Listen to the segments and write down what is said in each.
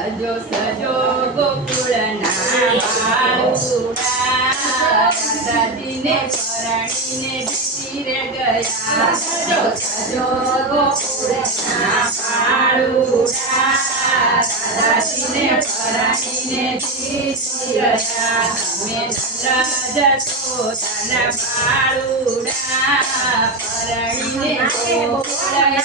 સજો સજો ગોકુળના બાળુડા રાધાજીને પરણીને ધીરે ગયા સજો સજો ગોકુળના બાળુડા રાધાજીને પરણીને ધીરે ગયા તમે નંદ જશોદાના બાળુડા પરણીને ગોકુળને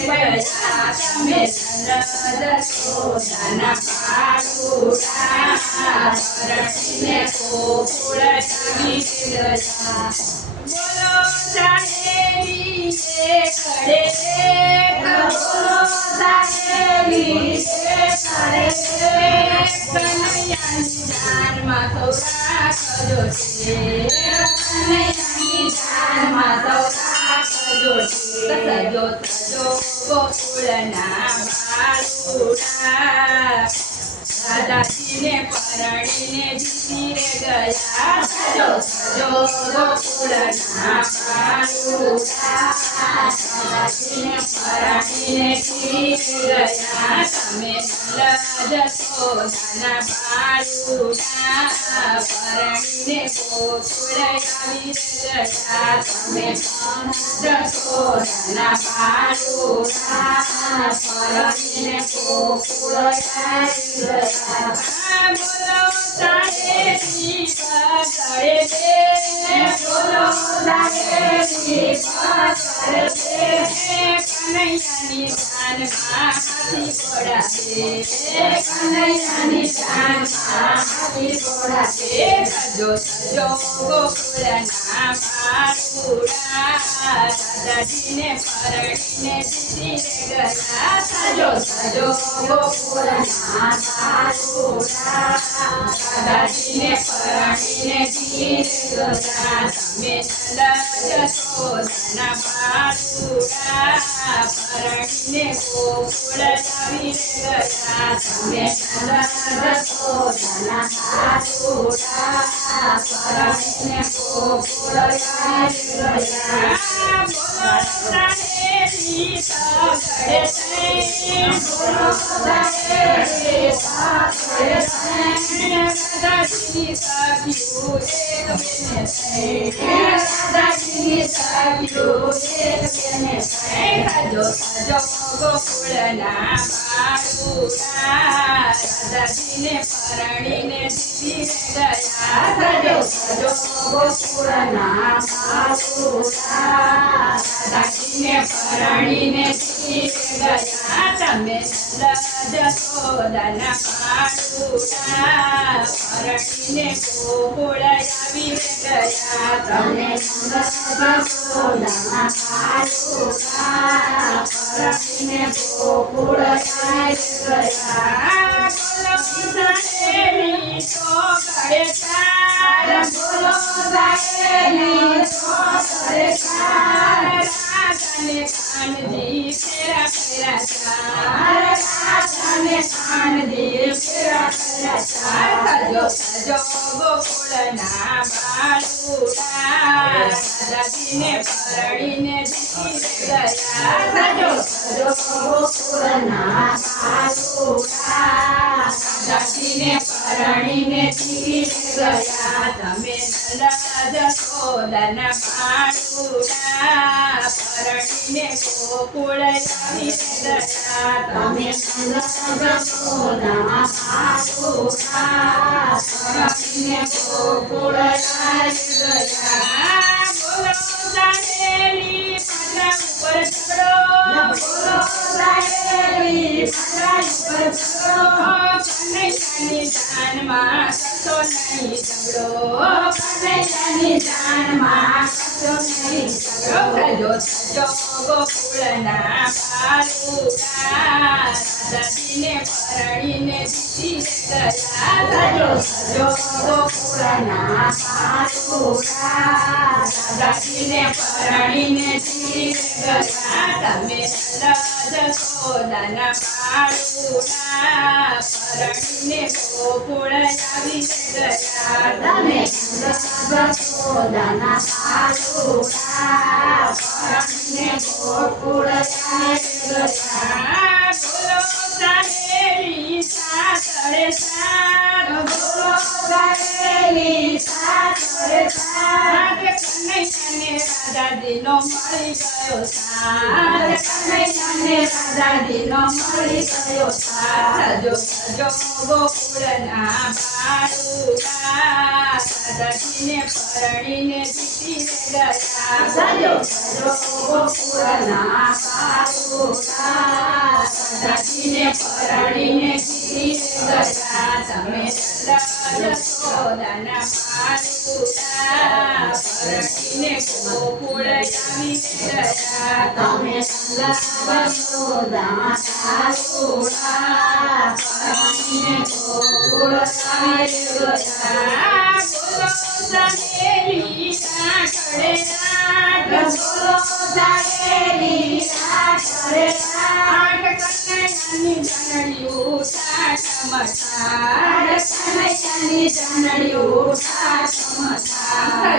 ગયા તમે નંદ જશોદાના બાળુડા પરણીને ગોકુળ આવી ગયા બોલો સાહેબી ખડે બોલો સાહેબી ખડે કનૈયાની જાનમાં સૌરા ખજો છે કનૈયાની જાનમાં સૌરા ખજો છે સજો સજો ગોકુળના બાળુડા રાધાજીને પરણીને ધીરે ગયા સજો સજો ગોકુળના બાળુડા રાધાજીને પરણીને ધીરે ગયા તમે નંદ જશોદાના બાળુડા પરણીને ગોકુળ આવી ગયા તમે નંદ જશોદાના બાળુડા પરણીને ગોકુળ આવી ગયા બોલો સાહેબી પકડે દે બોલો સાહેબી પકડે દે કનૈયાની જાનમાં હાથી ઘોડા છે કનૈયાની જાનમાં હાથી ઘોડા છે સજો સજો ગોકુળના બાળુડા રાધાજીને પરણીને ધીરે ગયા સજો સજો ગોકુળના બાળુડા રાધાજીને પરણીને ધીરે ગયા તમે નંદ જશોદાના બાળુડા પરણીને ગોકુળ આવી ગયા તમે નંદ જશોદાના બાળુડા પરણીને ગોકુળ આવી ગયા બોલો સાહેબી પકડે છે બોલો સાહેબી પકડે છે રાધાજીની સખીઓ એક બેને છે રાધાજીની સખીઓ એક બેને છે સજો સજો ગોકુળના બાળુડા રાધાજીને પરણીને ધીરે ગયા સજો સજો ગોકુળના બાળુડા રાધાજીને પરણીને ધીરે ગયા તમે નંદ જશોદાના બાળુડા પરણીને ગોકુળ આવી ગયા તમે નંદ જશોદાના બાળુડા પરણીને ગોકુળ આવી ગયા બોલો સાહેબી પકડે ચાર બોલો સાહેબી પકડે ચાર રાધાને કાનજી ફેરા ફેરા ચાર રાધાને કાનજી ફેરા ફેરા ચાર સજો સજો ગોકુળના બાળુડા રાધાજીને પરણીને ધીરે ગયા સજો સજો ગોકુળના બાળુડા રાધાજીને પરણીને ધીરે ગયા તમે નંદ જશોદાના બાળુડા પરણીને ગોકુળ આવી ગયા તમે નંદ જશોદાના બાળુડા પરણીને ગોકુળ આવી ગયા બોલો સાહેબી પાટા ઉપર ચડો બોલો સાહેબી પાટા ઉપર ચડો કનૈયાની જાનમાં કશો નહીં ઝઘડો કનૈયાની જાનમાં કશો નહીં ઝઘડો સજો સજો ગોકુળના બાળુડા રાધાજીને પરણીને ધીરે ગયા સજો સજો ગોકુળના બાળુડા રાધાજીને પરણીને ધીરે ગયા તમે નંદ જશોદાના બાળુડા પરણીને ગોકુળ આવી ગયા તમે નંદ જશોદાના બાળુડા પરણીને ગોકુળ આવી ગયા બોલો સાહેબી ચાલેલી સાસરે સાથ કનૈયાને રાધાજીનો મળી ગયો સાથ કનૈયાને રાધાજીનો મળી ગયો સાથ સજો સજો ગોકુળના બાળુડા રાધાજીને પરણીને જીતી ગયા સજો સજો ગોકુળના બાળુડા રાધાજીને પરણીને જીતી ગયા તમે યશોદાના બાળુડા પરણીને ગોકુળ આવીને ગયા તમે યશોદાના બાળુડા પરણીને ગોકુળ આવીને ગયા બોલો ચાલેલી સાંકળે રાત બોલો ચાલેલી સાંકળે રાત કનૈયાની જાનડિયું ઠાઠ કનૈયાની જાનડિયું ઠાઠ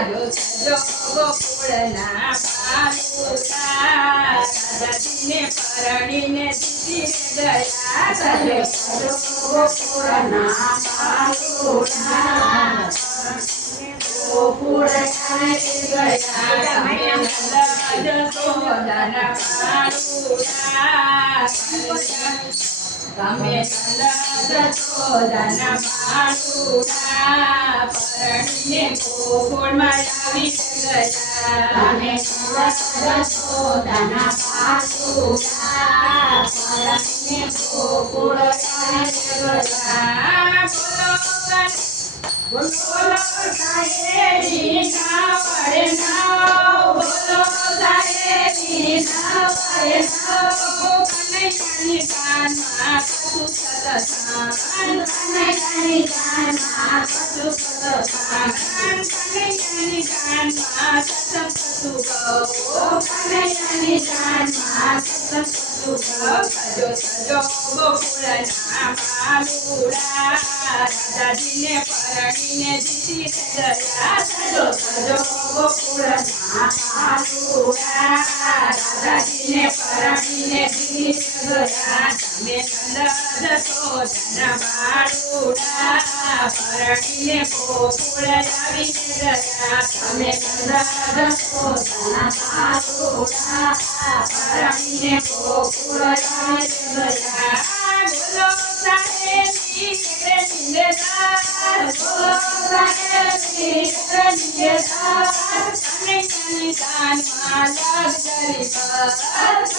સજો સજો ગોકુળના બાળુડા રાધાજીને પરણીને જીતી ગયા સજો સજો ગોકુળના બાળુડા ગોકુળ આવી ગયા તમે યશોદાના બાળુડા તમે યશોદાના બાળુડા પરણીને ગોકુળમાં આવી ગયા તમે યશોદાના બાળુડા પરણીને ગોકુળ આવી ગયા બોલો સાહેબી નાવડે નાવ બોલો સાહેબી નાવડે નાવ કનૈયાની જાનમાં કશું સતસાન કનૈયાની જાનમાં કશું સતસાન કનૈયાની જાનમાં સતમ કશું ગૌ કનૈયાની જાનમાં સતમ કશું ગૌ સજો સજો ગોકુળના બાળુડા રાધાજીને પરણીને જીતી ગયા સજો સજો ગોકુળના બાળુડા રાધાજીને પરણીને જીતી ગયા તમે યશોદાના બાળુડા પરણીને ગોકુળ આવીને ગયા તમે યશોદાના બાળુડા પરણીને ગોકુળ આવીને ગયા બોલો ચાલેલી બોલો ચાલેલી કનૈયાની જાનમાં લગજરી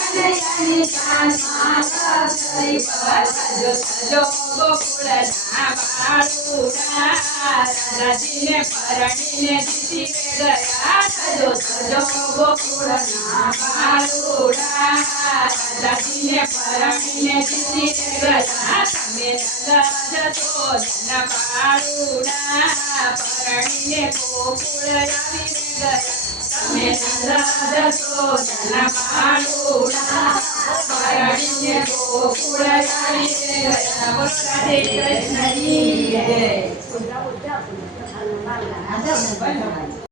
કનૈયાની જાનમાં લગજરી સજો સજો ગોકુળના બાળુડા રાધાજીને પરણીને જીતી ગયા સજો સજો ગોકુળના બાળુડા રાધાજીને પરણીને જીતી ગયા તમે યશોદાના બાળુડા પરણીને ગોકુળ આવીને ગયા તમે યશોદાના બાળુડા પરણીને ગોકુળ આવીને ગયા બોલો રાધે કૃષ્ણજી જય